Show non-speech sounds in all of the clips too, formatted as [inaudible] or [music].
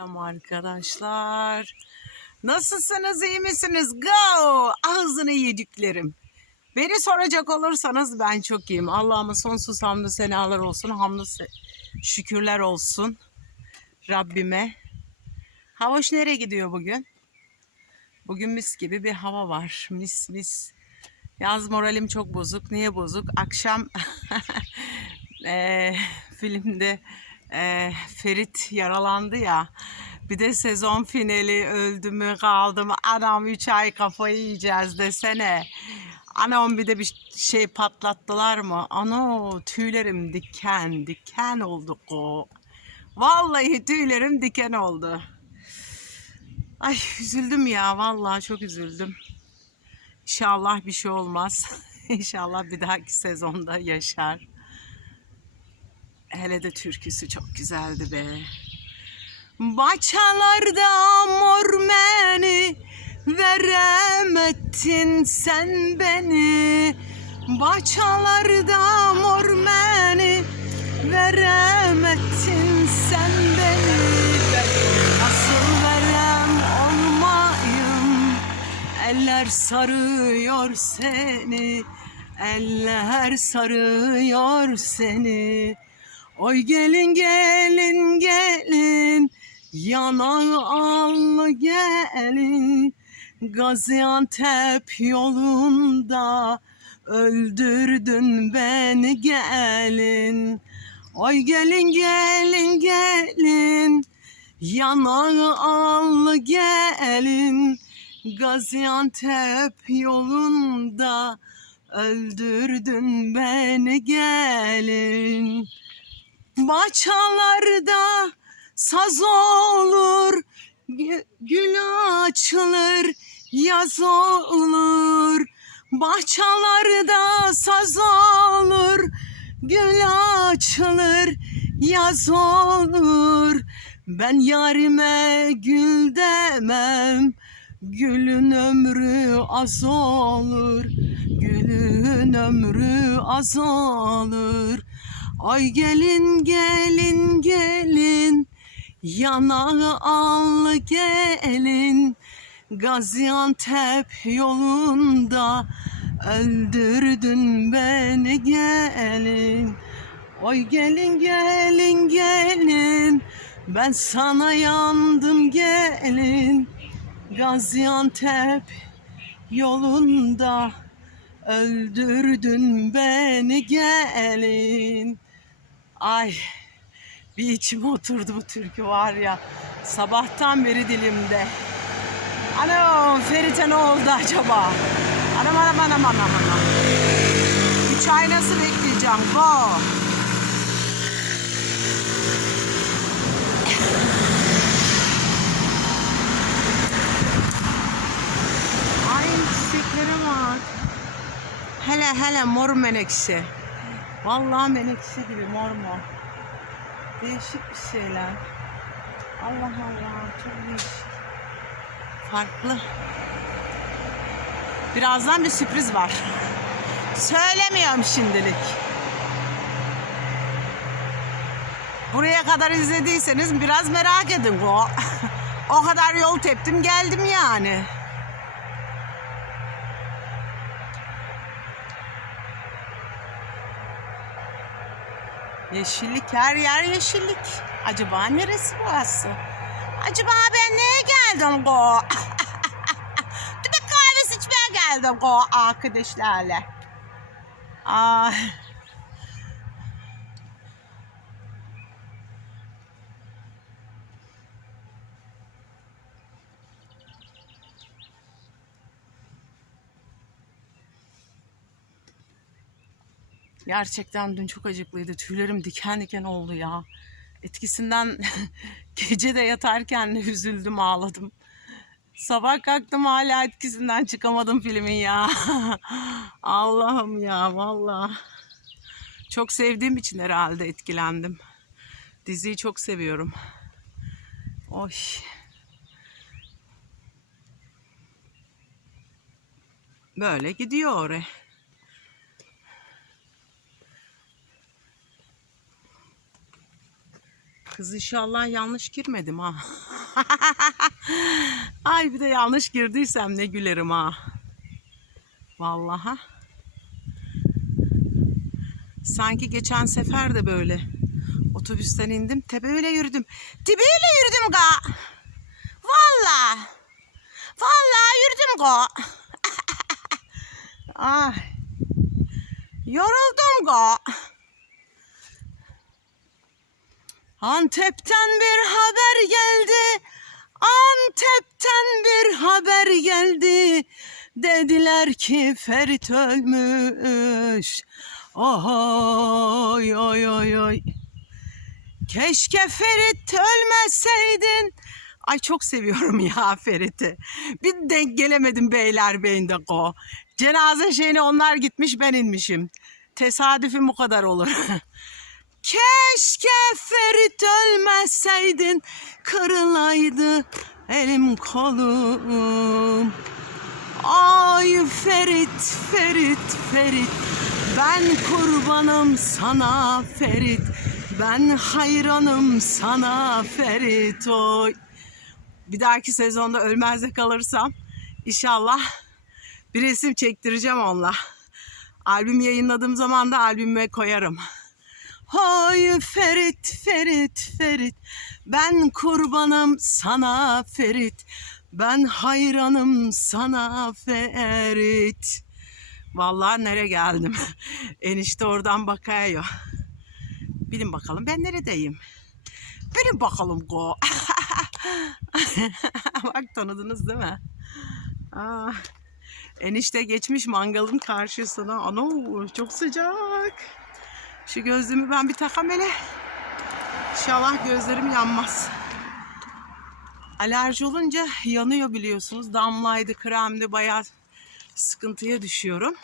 Selam arkadaşlar. Nasılsınız, iyi misiniz? Go! Ağzını yediklerim. Beni soracak olursanız ben çok iyiyim. Allah'ıma sonsuz hamdü senalar olsun. Hamdü şükürler olsun. Rabbime. Havoş nereye gidiyor bugün? Bugün mis gibi bir hava var. Mis mis. Yaz moralim çok bozuk. Niye bozuk? Akşam [laughs] eee, filmde eee, Ferit yaralandı ya. Bir de sezon finali öldü mü kaldı mı? Anam 3 ay kafayı yiyeceğiz desene. Anam bir de bir şey patlattılar mı? Ano tüylerim diken diken oldu o. Vallahi tüylerim diken oldu. Ay üzüldüm ya vallahi çok üzüldüm. İnşallah bir şey olmaz. [laughs] İnşallah bir dahaki sezonda yaşar. Hele de türküsü çok güzeldi be. Bahçelerde mor meni veremedin sen beni. Bahçelerde mor meni veremedin sen beni. Nasıl verem olmayım Eller sarıyor seni Eller sarıyor seni Oy gelin gelin gelin. Yanağı allı gelin. Gaziantep yolunda Öldürdün beni gelin. Oy gelin gelin gelin. Yanağı allı gelin. Gaziantep yolunda Öldürdün beni gelin Bahçalarda saz olur gü- Gül açılır yaz olur. Bahçalarda saz olur Gül açılır yaz olur. Ben yarime gül demem Gülün ömrü az olur. Gülün ömrü az olur Ay gelin gelin gelin. Yanağı al gelin. Gaziantep yolunda Öldürdün beni gelin. Oy gelin gelin gelin. Ben sana yandım gelin. Gaziantep yolunda Öldürdün beni gelin Ay bir içime oturdu bu türkü var ya Sabahtan beri dilimde Anam Ferit'e ne oldu acaba? Anam anam anam anam anam Üç ay nasıl bekleyeceğim? Go! Ay çiçeklere bak. Hele hele mor menekşe. Vallahi menekşe gibi mor mor. Değişik bir şeyler. Allah Allah çok değişik. Farklı. Birazdan bir sürpriz var. Söylemiyorum şimdilik. Buraya kadar izlediyseniz biraz merak edin. O, [laughs] o kadar yol teptim geldim yani. Yeşillik her yer yeşillik. Acaba neresi burası? Acaba ben neye geldim go? [laughs] Tübek kahvesi içmeye geldim go arkadaşlarla. Ay. Gerçekten dün çok acıklıydı. Tüylerim diken diken oldu ya. Etkisinden [laughs] gece de yatarken de üzüldüm ağladım. Sabah kalktım hala etkisinden çıkamadım filmin ya. [laughs] Allah'ım ya vallahi. Çok sevdiğim için herhalde etkilendim. Diziyi çok seviyorum. Oy. Böyle gidiyor oraya. Kız inşallah yanlış girmedim ha. [laughs] Ay bir de yanlış girdiysem ne gülerim ha. Vallahi. Sanki geçen sefer de böyle. Otobüsten indim, tepeyle yürüdüm. Tepeyle yürüdüm ga. Vallahi. Vallahi yürüdüm ga. [laughs] Ay. Yoruldum ga. Antep'ten bir haber geldi. Antep'ten bir haber geldi. Dediler ki Ferit ölmüş. Oy oy oy oy. Keşke Ferit ölmeseydin. Ay çok seviyorum [laughs] ya Ferit'i. Bir denk gelemedim Beylerbeyi'nde o. Cenaze şeyine onlar gitmiş ben inmişim. Tesadüfüm bu kadar olur. [laughs] Keşke Ferit ölmeseydin kırılaydı elim kolum. Ay Ferit, Ferit, Ferit ben kurbanım sana Ferit ben hayranım sana Ferit oy. Bir dahaki sezonda ölmez de kalırsam inşallah bir resim çektireceğim onunla. Albüm yayınladığım zaman da albüme koyarım. Hay Ferit, Ferit, Ferit. Ben kurbanım sana Ferit. Ben hayranım sana Ferit. Vallahi nereye geldim? [laughs] Enişte oradan bakıyor. Bilin bakalım ben neredeyim? Bilin bakalım go. [laughs] Bak tanıdınız değil mi? Aa, enişte geçmiş mangalın karşısına. Ano çok sıcak. Şu gözlüğümü ben bir takam hele. İnşallah gözlerim yanmaz. Alerji olunca yanıyor biliyorsunuz. Damlaydı, kremdi bayağı sıkıntıya düşüyorum.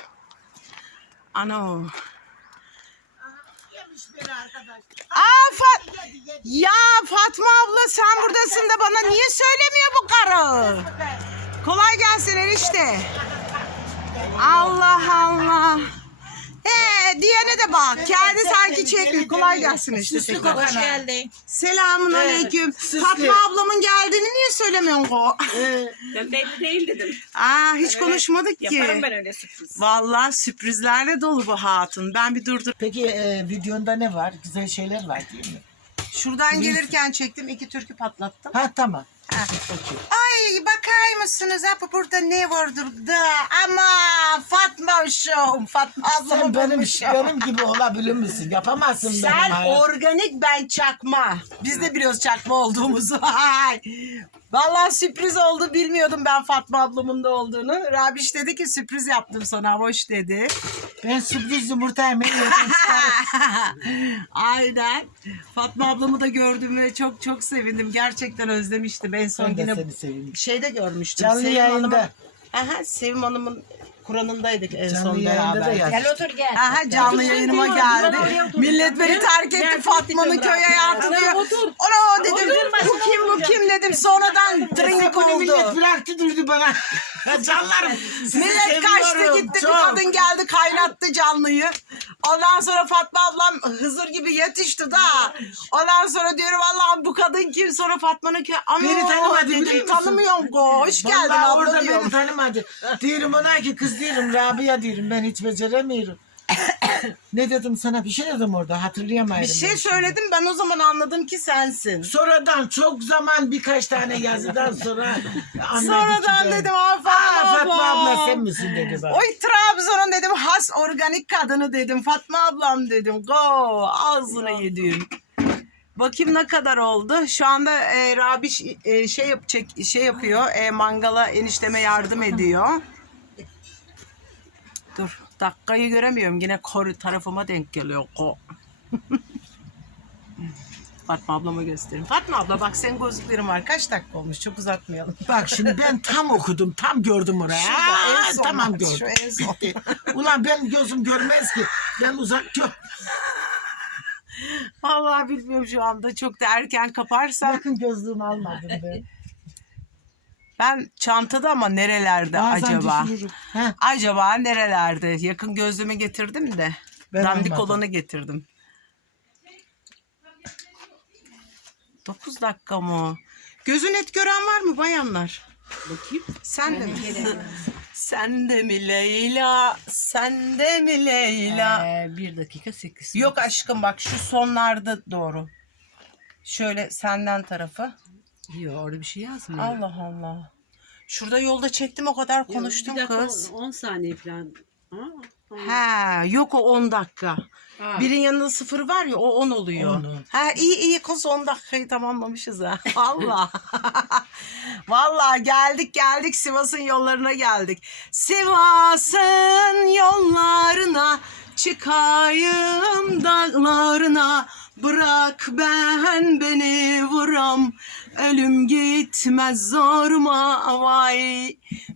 Beni arkadaş. Aa Fat ya Fatma abla sen buradasın da bana niye söylemiyor bu karı? Kolay gelsin enişte. Allah Allah. He diyene de bak. Kendi sanki çekmiyor. Kolay gelsin işte. Süslü tekrar. kokana. geldin. Selamun aleyküm. süslü. Fatma ablamın geldiğini niye söylemiyorsun ko? Ee, Ben belli değil dedim. Aa hiç Öyle konuşmadık Yaparım ki. ben öyle sürpriz. Vallahi sürprizlerle dolu bu hatun. Ben bir durdur. peki e, videonda ne var? Güzel şeyler var değil mi? Şuradan gelirken çektim. iki türkü patlattım. Ha tamam. Ay bakar mısınız hep burada ne vardır da ama Fatma uşağım Fatma ablamı Sen benim, benim gibi olabilir misin? Yapamazsın benim Sen hayat. organik ben çakma. Biz de biliyoruz çakma olduğumuzu. [laughs] Ay. Vallahi sürpriz oldu bilmiyordum ben Fatma ablamın da olduğunu. Rabiş dedi ki sürpriz yaptım sana hoş dedi. Ben sürpriz yumurtayım. en yerden çıkarıp- [laughs] Aynen. Fatma ablamı da gördüğüme çok çok sevindim. Gerçekten özlemiştim. En son Ben de yine seni seveyim. şeyde görmüştüm. Canlı Sevim yayında. Hanım'ın- Aha, Sevim Hanım'ın Kur'an'ındaydık en Canlı son yayında da beraber. yaz. Gel otur gel. Aha canlı yayınıma geldi. Millet beni terk etti Gel, Fatma'nın köy hayatı diyor. otur. Ona dedim Otur, başına bu kim bu kim dedim sonradan drink millet oldu. bıraktı durdu bana. Canlarım. sizi Millet kaçtı seviyorum, gitti bir çok. kadın geldi kaynattı canlıyı. Ondan sonra Fatma ablam Hızır gibi yetişti da. Ondan sonra diyorum Allah'ım bu kadın kim? Sonra Fatma'nın ki ama Beni tanımadı biliyor musun? tanımıyorum go. Hoş geldin Vallahi abla orada diyorum. beni tanımadı. diyorum ona ki kız diyorum Rabia diyorum ben hiç beceremiyorum. [coughs] ne dedim sana bir şey dedim orada hatırlayamıyorum. Bir şey ben söyledim ben o zaman anladım ki sensin. Sonradan çok zaman birkaç tane yazıdan [laughs] sonra Sonradan dedim aa Fatma, Aa, Fatma abla. abla sen misin dedi bana. Oy Trabzon'un dedim has organik kadını dedim. Fatma ablam dedim. Go ağzını yedim. Bakayım ne kadar oldu. Şu anda e, Rabiş e, şey yapacak şey yapıyor. E, mangala enişteme yardım [laughs] ediyor. Dur dakikayı göremiyorum. Yine koru tarafıma denk geliyor. Ko. Fatma ablama göstereyim. Fatma abla bak senin gözlüklerin var. Kaç dakika olmuş? Çok uzatmayalım. Bak şimdi ben tam okudum, tam gördüm oraya. Şurada, en son tamam gördüm. şu en son. [laughs] Ulan benim gözüm görmez ki. Ben uzak gör. Vallahi bilmiyorum şu anda. Çok da erken kaparsam. Yakın gözlüğümü almadım ben. [laughs] Ben çantada ama nerelerde Bazen acaba? Ha, Acaba nerelerde? Yakın gözlüğümü getirdim de. Ben dandik almadım. olanı getirdim. 9 dakika mı? Gözün et gören var mı bayanlar? Bakayım. Sen de mi? [laughs] Sen de mi Leyla? Sen de mi Leyla? Ee, bir dakika sekiz. Yok aşkım bak şu sonlarda doğru. Şöyle senden tarafı. Yok orada bir şey yazmıyor. Allah Allah. Şurada yolda çektim o kadar Konuştum konuştum bir dakika, kız. 10 saniye falan. Tamam. He yok o 10 dakika. Aa, Birin yanında sıfır var ya o 10 oluyor. On, on. Ha iyi iyi kız 10 dakikayı tamamlamışız ha. [laughs] Valla. [laughs] Valla geldik geldik Sivas'ın yollarına geldik. Sivas'ın yollarına çıkayım dağlarına. Bırak ben beni vuram. Ölüm gitmez zoruma vay.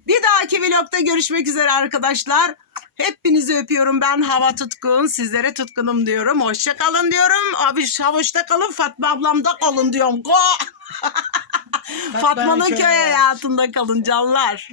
Bir dahaki vlogda görüşmek üzere arkadaşlar. Hepinizi öpüyorum. Ben Hava Tutkun. Sizlere tutkunum diyorum. Hoşça kalın diyorum. Abi hoşça kalın. Fatma ablamda kalın diyorum. Go! [laughs] Fatma'nın köy hayatında kalın canlar.